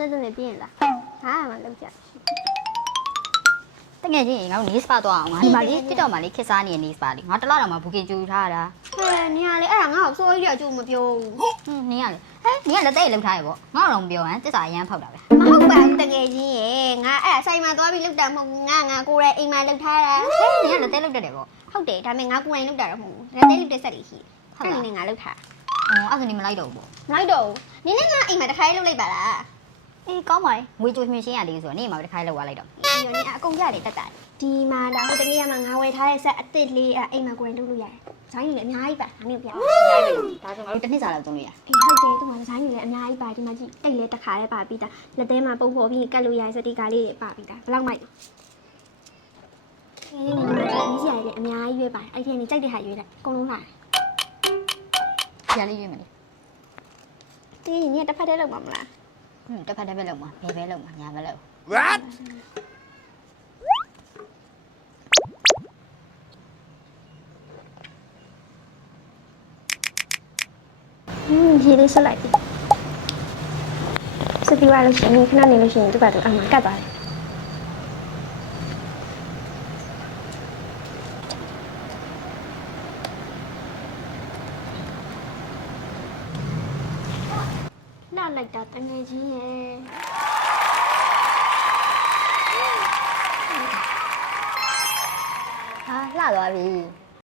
စစနဲ့ပြင်းလားဟာမှလောက်ကြတကယ်ချင်းငါတို့ nice spa တော့အောင်ငါဒီမှာလေး TikTok မှာလေးခစ်စားနေတဲ့ nice spa လေးငါတစ်လတော့မှ booking ကြိုထားတာဟဲ့နေရလေအဲ့ဒါငါ့ကိုစိုးရကြိုးမပြောဘူးဟင်းနင်းရလေဟဲ့နင်းကလက်သေးလောက်ထားရပေါ့ငါတော့မပြောဟမ်တစ္ဆာအရန်ဖောက်တာပဲမဟုတ်ပါဘူးတကယ်ကြီးရေငါအဲ့ဒါဆိုင်မှာသွားပြီးလောက်တာမဟုတ်ဘူးငါငါကိုယ်တိုင်အိမ်မှာလောက်ထားတာဟဲ့နင်းကလက်သေးလောက်တတ်တယ်ပေါ့ဟုတ်တယ်ဒါပေမဲ့ငါကိုယ်တိုင်လောက်တာတော့မဟုတ်ဘူးလက်သေးလောက်တဲ့ဆက်လေးရှိဟုတ်အဲ့လားဒီနဲ့ငါလောက်ထားအော်အဲ့ဒါနေမလိုက်တော့ဘူးပေါ့လိုက်တော့နင်းနဲ့ငါအိမ်မှာတစ်ခါလေးလောက်လိုက်ပါလား အေးကောင်းပါလေငွေကြိုမြင်ရှင်းရလေးဆိုတော့နေမှာပဲတစ်ခါလောက်သွားလိုက်တော့ဒီရောနင်းအကုန်ရတယ်တက်တာဒီမှာဒါဟိုတနေ့ကမှငါဝယ်ထားတဲ့ဆက်အစ်စ်လေးအဲ့အိမ်မှာကိုယ်တိုင်လုပ်လို့ရတယ်ဇိုင်းကြီးလည်းအများကြီးပါဒါနဲ့ပြရပြီဒါဆိုငါတို့တစ်နှစ်စာလောက်သုံးလို့ရအေးဟုတ်တယ်သူကဇိုင်းကြီးလည်းအများကြီးပါဒီမှာကြည့်တိတ်လည်းတစ်ခါလေးပါပြီးသားလက်သေးမှာပုံပေါ်ပြီးကတ်လို့ရတဲ့စတိကာလေးတွေပါပြီးသားဘယ်လောက်မိုက်လဲဒီနေ့ဒီမှာကြီးစရာလေးအများကြီးရွေးပါတယ်အဲ့ဒီကနေကြိုက်တဲ့ဟာရွေးလိုက်အကုန်လုံးလာရလေးရွေးမယ်လေတယ်ဒီနေ့တစ်ဖက်တည်းလောက်မှာမလား ဟွန်းတစ်ဖက်တစ်ဖက်လောက်မှာဘယ်ပဲလောက်မှာညာမလောက် What? อืมရေးလေးဆက်လိုက်ပြီစတီဝါလို့ရှိရင်ခဏနေလို့ရှိရင်သူ့ဘာသူအမှကတ်သွားတယ် နောက်လိုက်တာတငယ်ချင်းရဲ့ဟာလှသွားပြီ